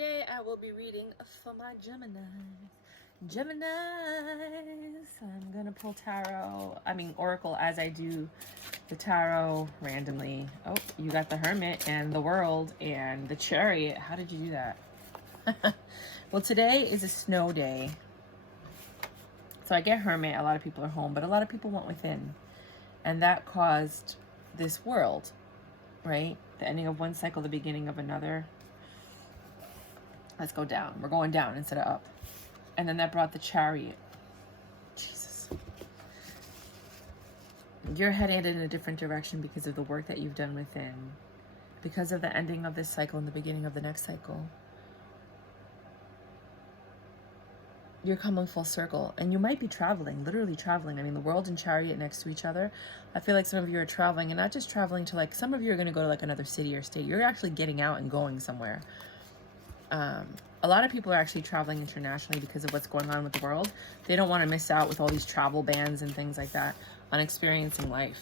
Today I will be reading for my Geminis. Geminis. I'm gonna pull Oracle as I do the tarot randomly. Oh, you got the Hermit and the World and the Chariot. How did you do that? Well, today is a snow day. So I get Hermit, a lot of people are home, but a lot of people went within. And that caused this world, right? The ending of one cycle, the beginning of another. Let's go down. We're going down instead of up. And then that brought the Chariot. Jesus. You're headed in a different direction because of the work that you've done within. Because of the ending of this cycle and the beginning of the next cycle. You're coming full circle. And you might be traveling, literally traveling. I mean, the World and Chariot next to each other. I feel like some of you are traveling, and not just traveling to some of you are going to go to another city or state. You're actually getting out and going somewhere. A lot of people are actually traveling internationally because of what's going on with the world. They don't want to miss out with all these travel bans and things like that on experiencing life.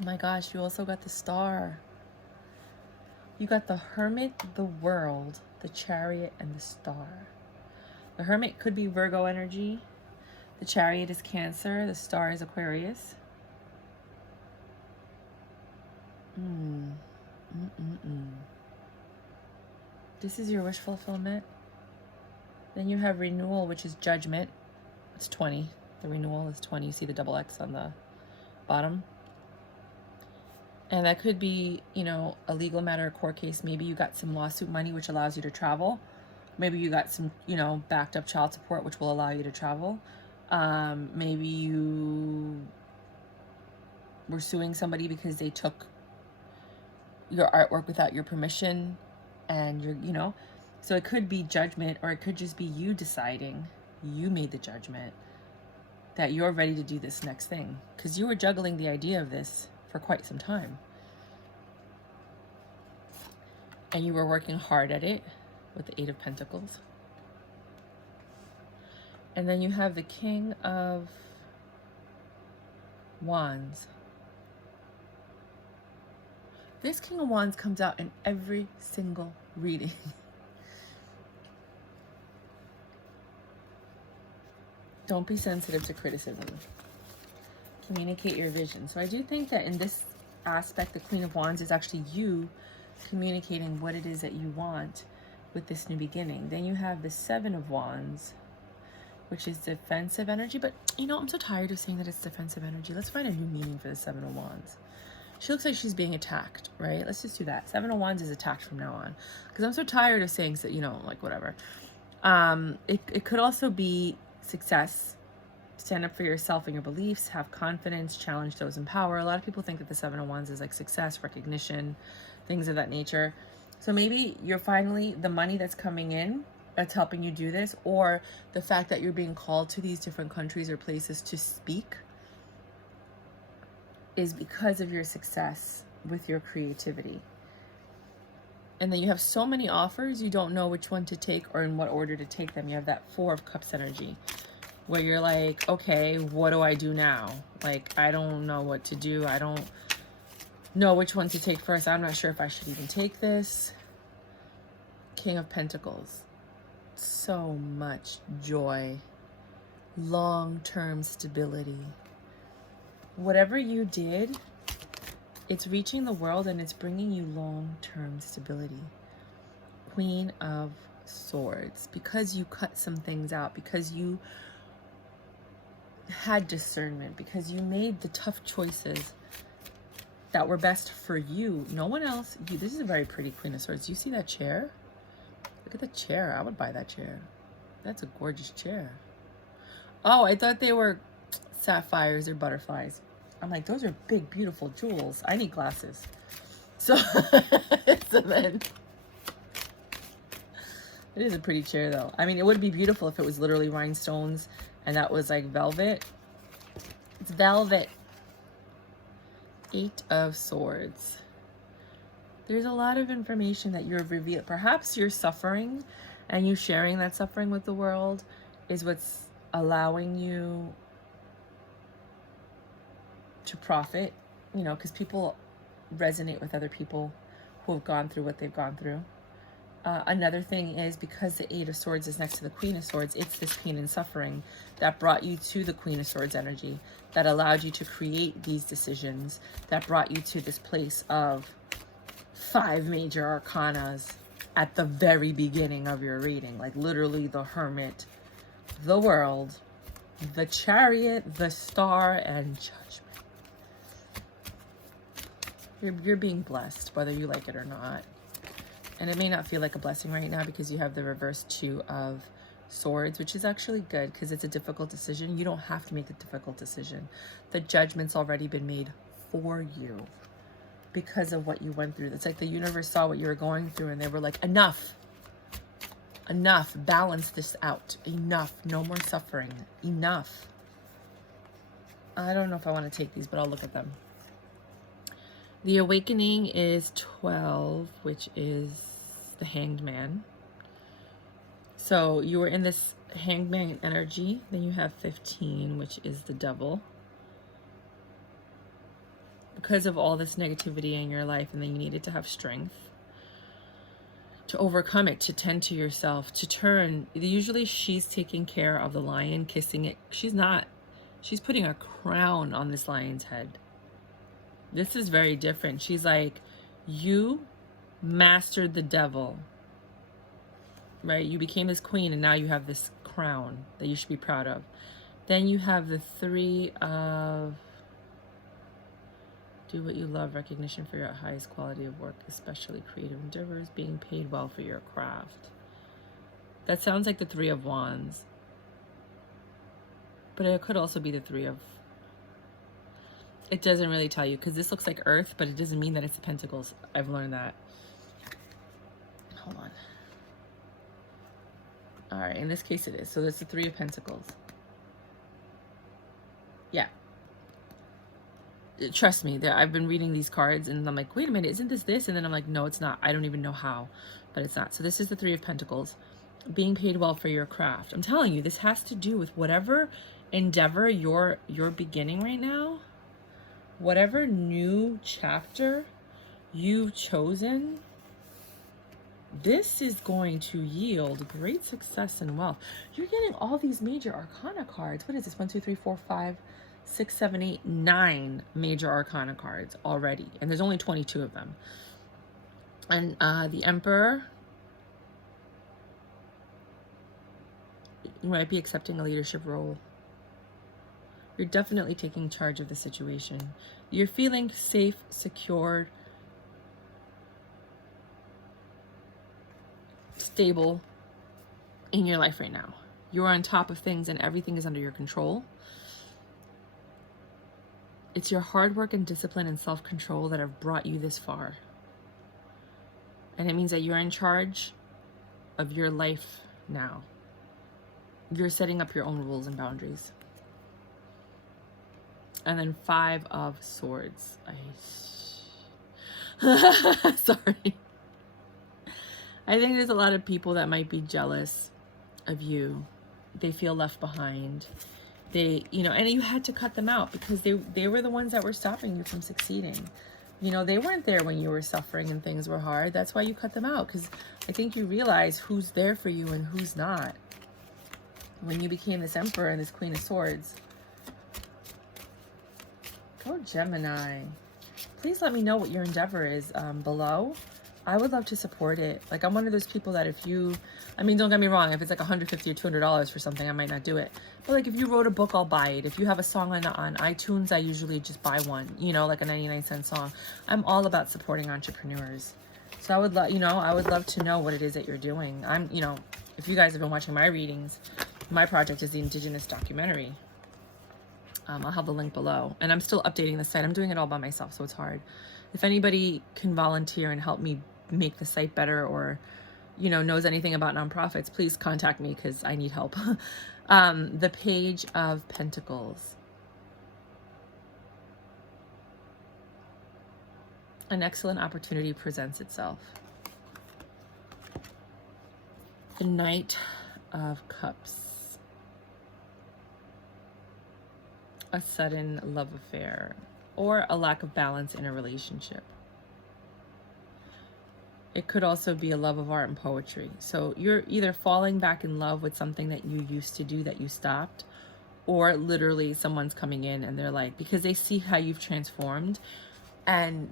Oh my gosh, you also got the Star. You got the Hermit, the World, the Chariot, and the Star. The Hermit could be Virgo energy. The Chariot is Cancer. The Star is Aquarius. This is your wish fulfillment. Then you have Renewal, which is Judgment. It's 20. The Renewal is 20. You see the double X on the bottom. And that could be, a legal matter, a court case. Maybe you got some lawsuit money, which allows you to travel. Maybe you got some, backed up child support, which will allow you to travel. Maybe you were suing somebody because they took your artwork without your permission. And you're, so it could be judgment, or it could just be you deciding, you made the judgment that you're ready to do this next thing. Because you were juggling the idea of this for quite some time. And you were working hard at it with the 8 of Pentacles. And then you have the King of Wands. This King of Wands comes out in every single reading. Don't be sensitive to criticism. Communicate your vision. So I do think that in this aspect, the Queen of Wands is actually you communicating what it is that you want with this new beginning. Then you have the 7 of Wands, which is defensive energy. But, I'm so tired of saying that it's defensive energy. Let's find a new meaning for the 7 of Wands. She looks like she's being attacked, right? Let's just do that. 7 of Wands is attacked from now on. Because I'm so tired of saying, whatever. It could also be success. Stand up for yourself and your beliefs. Have confidence. Challenge those in power. A lot of people think that the 7 of Wands is like success, recognition, things of that nature. So maybe you're finally, the money that's coming in that's helping you do this, or the fact that you're being called to these different countries or places to speak, is because of your success with your creativity. And then you have so many offers, you don't know which one to take or in what order to take them. You have that 4 of Cups energy, where you're like, okay, what do I do now? I don't know what to do. I don't know which one to take first. I'm not sure if I should even take this. King of Pentacles. So much joy. Long-term stability. Whatever you did, it's reaching the world and it's bringing you long-term stability. Queen of Swords. Because you cut some things out, because you had discernment, because you made the tough choices that were best for you. No one else. This is a very pretty Queen of Swords. Do you see that chair? Look at the chair. I would buy that chair. That's a gorgeous chair. Oh, I thought they were sapphires or butterflies. I'm like, those are big, beautiful jewels. I need glasses. So, then it is a pretty chair though. I mean, it would be beautiful if it was literally rhinestones and that was like velvet. It's velvet. 8 of Swords. There's a lot of information that you're revealed. Perhaps you're suffering, and you sharing that suffering with the world is what's allowing you to profit, because people resonate with other people who have gone through what they've gone through. Another thing is, because the Eight of Swords is next to the Queen of Swords, it's this pain and suffering that brought you to the Queen of Swords energy, that allowed you to create these decisions, that brought you to this place of 5 major arcanas at the very beginning of your reading. Like literally the Hermit, the World, the Chariot, the Star, and Judgment. You're being blessed, whether you like it or not. And it may not feel like a blessing right now because you have the reverse 2 of Swords, which is actually good because it's a difficult decision. You don't have to make a difficult decision. The judgment's already been made for you because of what you went through. It's like the universe saw what you were going through and they were like, enough. Enough. Balance this out. Enough. No more suffering. Enough. I don't know if I want to take these, but I'll look at them. The Awakening is 12, which is the Hanged Man. So you were in this Hanged Man energy. Then you have 15, which is the Devil. Because of all this negativity in your life, and then you needed to have strength to overcome it, to tend to yourself, to turn. Usually she's taking care of the lion, kissing it. She's not. She's putting a crown on this lion's head. This is very different. She's like, you mastered the devil, right? You became this queen and now you have this crown that you should be proud of. Then you have the 3 of do what you love, recognition for your highest quality of work, especially creative endeavors, being paid well for your craft. That sounds like the 3 of Wands, but it could also be the 3 of, it doesn't really tell you because this looks like Earth, but it doesn't mean that it's the Pentacles. I've learned that. Hold on. All right, in this case it is. So that's the 3 of Pentacles. Yeah. Trust me, I've been reading these cards and I'm like, wait a minute, isn't this? And then I'm like, no, it's not. I don't even know how, but it's not. So this is the 3 of Pentacles. Being paid well for your craft. I'm telling you, this has to do with whatever endeavor you're beginning right now. Whatever new chapter you've chosen, this is going to yield great success and wealth. You're getting all these major arcana cards. What is this? 1, 2, 3, 4, 5, 6, 7, 8, 9 major arcana cards already. And there's only 22 of them. And the Emperor, you might be accepting a leadership role. You're definitely taking charge of the situation. You're feeling safe, secured, stable in your life right now. You're on top of things and everything is under your control. It's your hard work and discipline and self-control that have brought you this far. And it means that you're in charge of your life now. You're setting up your own rules and boundaries. And then 5 of Swords. Sorry. I think there's a lot of people that might be jealous of you. They feel left behind. They, you know, and you had to cut them out because they were the ones that were stopping you from succeeding. You know, they weren't there when you were suffering and things were hard. That's why you cut them out, because I think you realize who's there for you and who's not. When you became this Emperor and this Queen of Swords. Oh, Gemini. Please let me know what your endeavor is below. I would love to support it. Like, I'm one of those people that if you, I mean, don't get me wrong, if it's like $150 or $200 for something, I might not do it. But like, if you wrote a book, I'll buy it. If you have a song on iTunes, I usually just buy one, you know, like a 99-cent song. I'm all about supporting entrepreneurs. So I would love, you know, I would love to know what it is that you're doing. I'm, you know, if you guys have been watching my readings, my project is the Indigenous documentary. I'll have the link below. And I'm still updating the site. I'm doing it all by myself, so it's hard. If anybody can volunteer and help me make the site better, or, you know, knows anything about nonprofits, please contact me because I need help. The Page of Pentacles. An excellent opportunity presents itself. The Knight of Cups. A sudden love affair or a lack of balance in a relationship. It could also be a love of art and poetry. So you're either falling back in love with something that you used to do that you stopped, or literally someone's coming in and they're like, because they see how you've transformed, and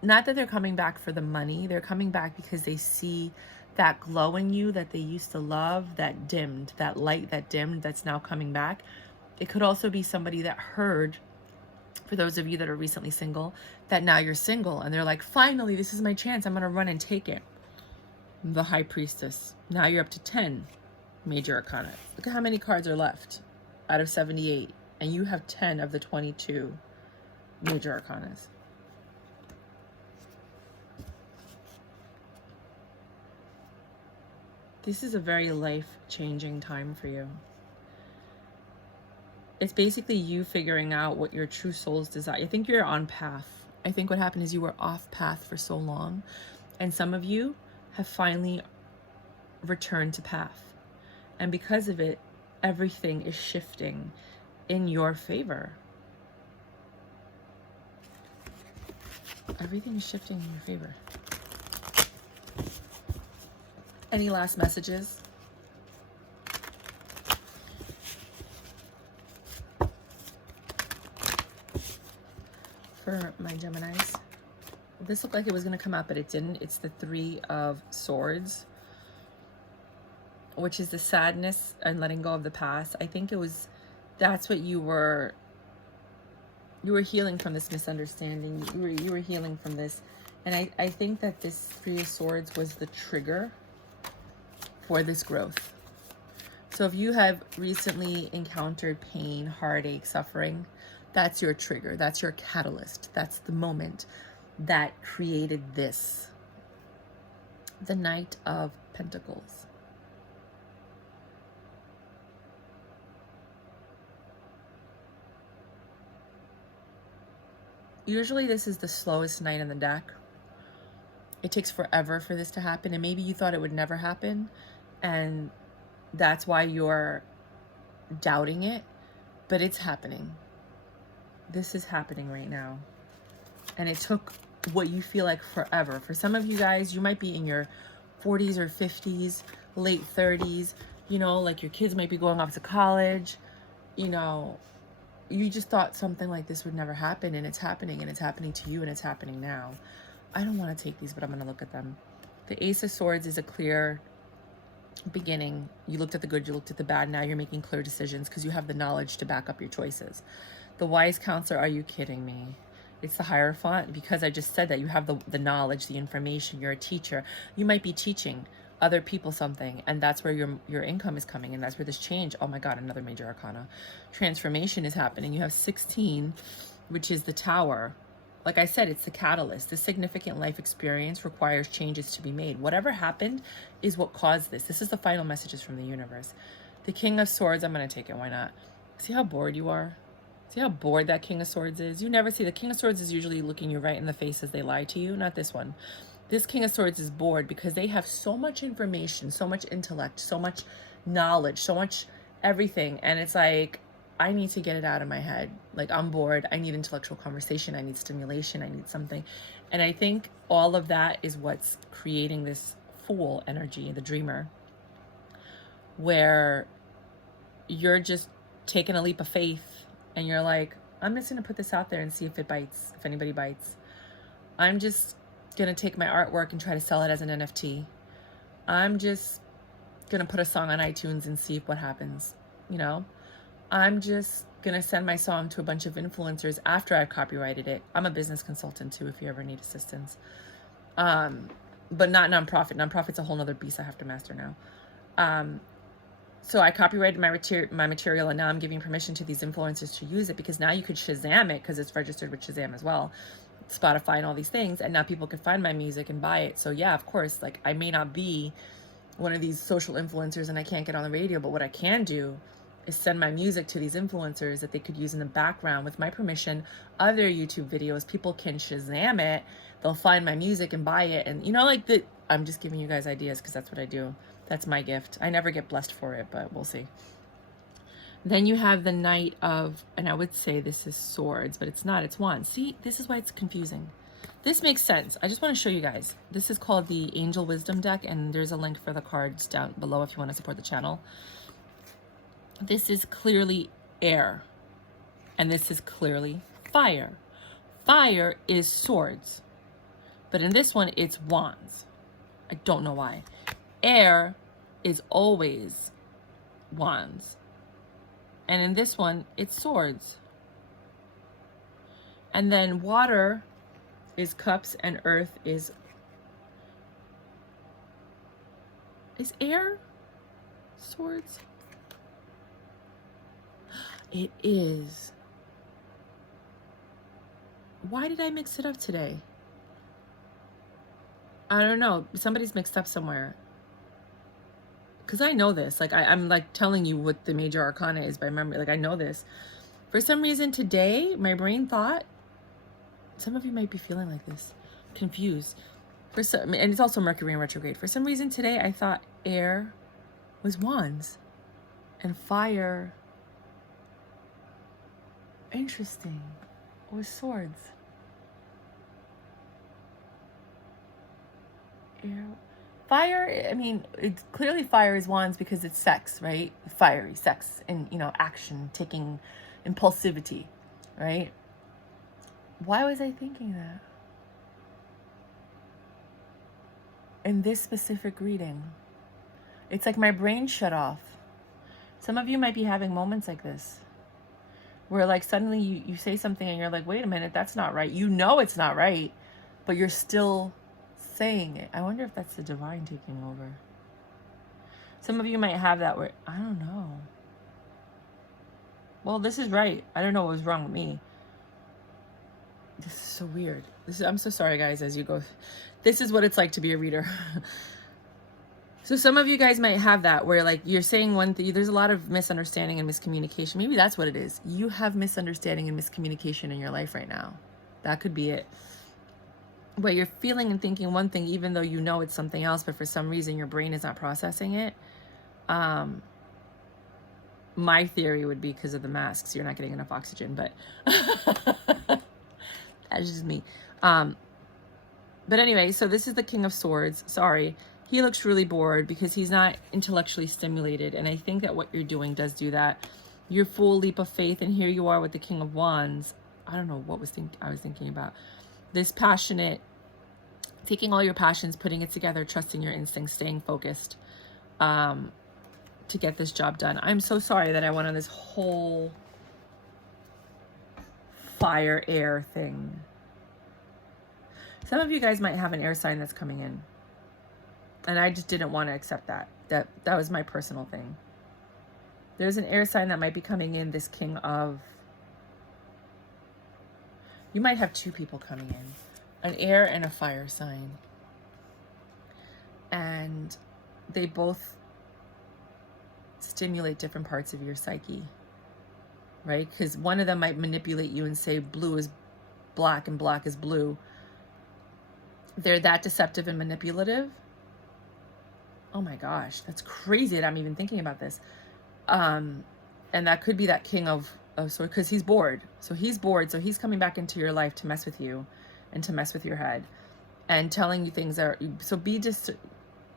not that they're coming back for the money, they're coming back because they see that glow in you that they used to love, that dimmed, that light that dimmed, that's now coming back. It could also be somebody that heard, for those of you that are recently single, that now you're single and they're like, finally, this is my chance. I'm going to run and take it. The High Priestess. Now you're up to 10 major arcana. Look at how many cards are left out of 78. And you have 10 of the 22 major arcanas. This is a very life-changing time for you. It's basically you figuring out what your true soul's desire. I think you're on path. I think what happened is you were off path for so long, and some of you have finally returned to path. And because of it, everything is shifting in your favor. Everything is shifting in your favor. Any last messages? For my Geminis. This looked like it was going to come out, but it didn't. It's the Three of Swords, which is the sadness and letting go of the past. I think that's what you were healing from, this misunderstanding. You were healing from this. And I think that this Three of Swords was the trigger for this growth. So if you have recently encountered pain, heartache, suffering, that's your trigger. That's your catalyst. That's the moment that created this. The Knight of Pentacles. Usually this is the slowest knight in the deck. It takes forever for this to happen, and maybe you thought it would never happen, and that's why you're doubting it, but it's happening. This is happening right now. And it took what you feel like forever. For some of you guys, you might be in your 40s or 50s, late 30s, you know, like your kids might be going off to college, you know, you just thought something like this would never happen, and it's happening, and it's happening to you, and it's happening now. I don't want to take these, but I'm going to look at them. The Ace of Swords is a clear beginning. You looked at the good, you looked at the bad. Now you're making clear decisions because you have the knowledge to back up your choices. The Wise Counselor, are you kidding me? It's the Hierophant, because I just said that you have the knowledge, the information. You're a teacher. You might be teaching other people something, and that's where your income is coming, and that's where this change. Oh my God, another major arcana. Transformation is happening. You have 16, which is the Tower. Like I said, it's the catalyst. The significant life experience requires changes to be made. Whatever happened is what caused this. This is the final messages from the universe. The King of Swords, I'm going to take it. Why not? See how bored you are? See how bored that King of Swords is? You never see. The King of Swords is usually looking you right in the face as they lie to you. Not this one. This King of Swords is bored because they have so much information, so much intellect, so much knowledge, so much everything. And it's like, I need to get it out of my head. Like, I'm bored. I need intellectual conversation. I need stimulation. I need something. And I think all of that is what's creating this Fool energy, the dreamer, where you're just taking a leap of faith and you're like, I'm just going to put this out there and see if it bites, if anybody bites. I'm just going to take my artwork and try to sell it as an NFT. I'm just going to put a song on iTunes and see what happens, you know? I'm just going to send my song to a bunch of influencers after I've copyrighted it. I'm a business consultant too, if you ever need assistance. But not nonprofit. Nonprofit's a whole nother beast I have to master now. So I copyrighted my material, and now I'm giving permission to these influencers to use it, because now you could Shazam it, because it's registered with Shazam as well, Spotify and all these things, and now people can find my music and buy it. So yeah, of course, like, I may not be one of these social influencers and I can't get on the radio, but what I can do is send my music to these influencers that they could use in the background with my permission of their YouTube videos. People can Shazam it. They'll find my music and buy it. And, you know, like, I'm just giving you guys ideas because that's what I do. That's my gift. I never get blessed for it, but we'll see. Then you have the Knight of, and I would say this is Swords, but it's not. It's Wands. See, this is why it's confusing. This makes sense. I just want to show you guys. This is called the Angel Wisdom deck, and there's a link for the cards down below if you want to support the channel. This is clearly air, and this is clearly fire. Fire is swords, but in this one, it's wands. I don't know why. Air is always wands, and in this one, it's swords. And then water is cups, and earth is air? Swords? It is. Why did I mix it up today? I don't know. Somebody's mixed up somewhere. Because I know this. Like, I'm like telling you what the major arcana is by memory. Like, I know this. For some reason today, my brain thought, some of you might be feeling like this, confused. And it's also Mercury in retrograde. For some reason today, I thought air was wands and fire, interesting, was swords. Air, fire, I mean, it's clearly fire is wands because it's sex, right? Fiery sex and, you know, action, taking impulsivity, right? Why was I thinking that? In this specific reading, it's like my brain shut off. Some of you might be having moments like this, where like suddenly you say something and you're like, wait a minute, that's not right. You know it's not right, but you're still saying it. I wonder if that's the divine taking over. Some of you might have that where, I don't know. Well, this is right. I don't know what was wrong with me. This is so weird. I'm so sorry, guys, as you go. This is what it's like to be a reader. So some of you guys might have that where like you're saying one thing, there's a lot of misunderstanding and miscommunication. Maybe that's what it is. You have misunderstanding and miscommunication in your life right now. That could be it. Where you're feeling and thinking one thing, even though you know it's something else, but for some reason your brain is not processing it. My theory would be because of the masks. You're not getting enough oxygen, but that's just me. But anyway, so this is the King of Swords. Sorry. He looks really bored because he's not intellectually stimulated. And I think that what you're doing does do that. Your full leap of faith. And here you are with the King of Wands. I don't know what I was thinking about. This passionate, taking all your passions, putting it together, trusting your instincts, staying focused to get this job done. I'm so sorry that I went on this whole fire air thing. Some of you guys might have an air sign that's coming in. And I just didn't want to accept that. That was my personal thing. There's an air sign that might be coming in, this King of... You might have two people coming in. An air and a fire sign. And they both stimulate different parts of your psyche. Right? Because one of them might manipulate you and say blue is black and black is blue. They're that deceptive and manipulative. Oh my gosh, that's crazy that I'm even thinking about this. And that could be that King of Swords, because he's bored. So he's bored, so he's coming back into your life to mess with you and to mess with your head and telling you things that are, so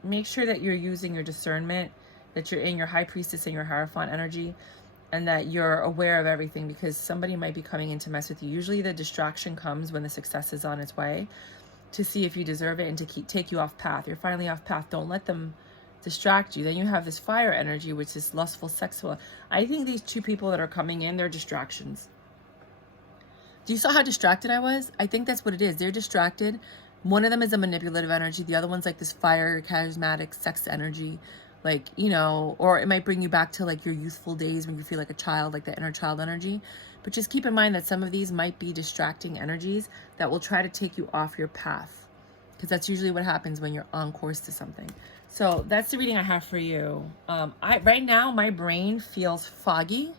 make sure that you're using your discernment, that you're in your High Priestess and your Hierophant energy, and that you're aware of everything, because somebody might be coming in to mess with you. Usually the distraction comes when the success is on its way, to see if you deserve it and to take you off path. You're finally off path. Don't let them distract you. Then you have this fire energy, which is lustful, sexual. I think these two people that are coming in, they're distractions. Do you saw how distracted I was? I think that's what it is. They're distracted. One of them is a manipulative energy. The other one's like this fire, charismatic, sex energy. Like, you know, or it might bring you back to like your youthful days when you feel like a child, like the inner child energy. But just keep in mind that some of these might be distracting energies that will try to take you off your path, because that's usually what happens when you're on course to something. So that's the reading I have for you. Right now, my brain feels foggy.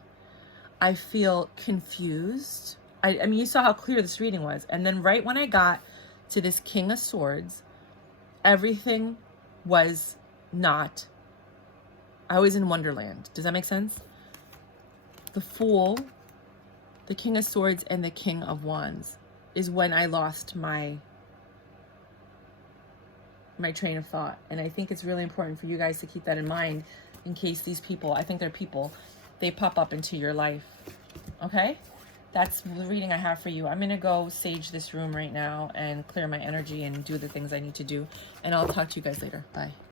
I feel confused. I mean, you saw how clear this reading was. And then right when I got to this King of Swords, everything was not... I was in Wonderland. Does that make sense? The Fool, the King of Swords, and the King of Wands is when I lost my my train of thought. And I think it's really important for you guys to keep that in mind in case these people, I think they're people, they pop up into your life. Okay? That's the reading I have for you. I'm going to go sage this room right now and clear my energy and do the things I need to do. And I'll talk to you guys later. Bye.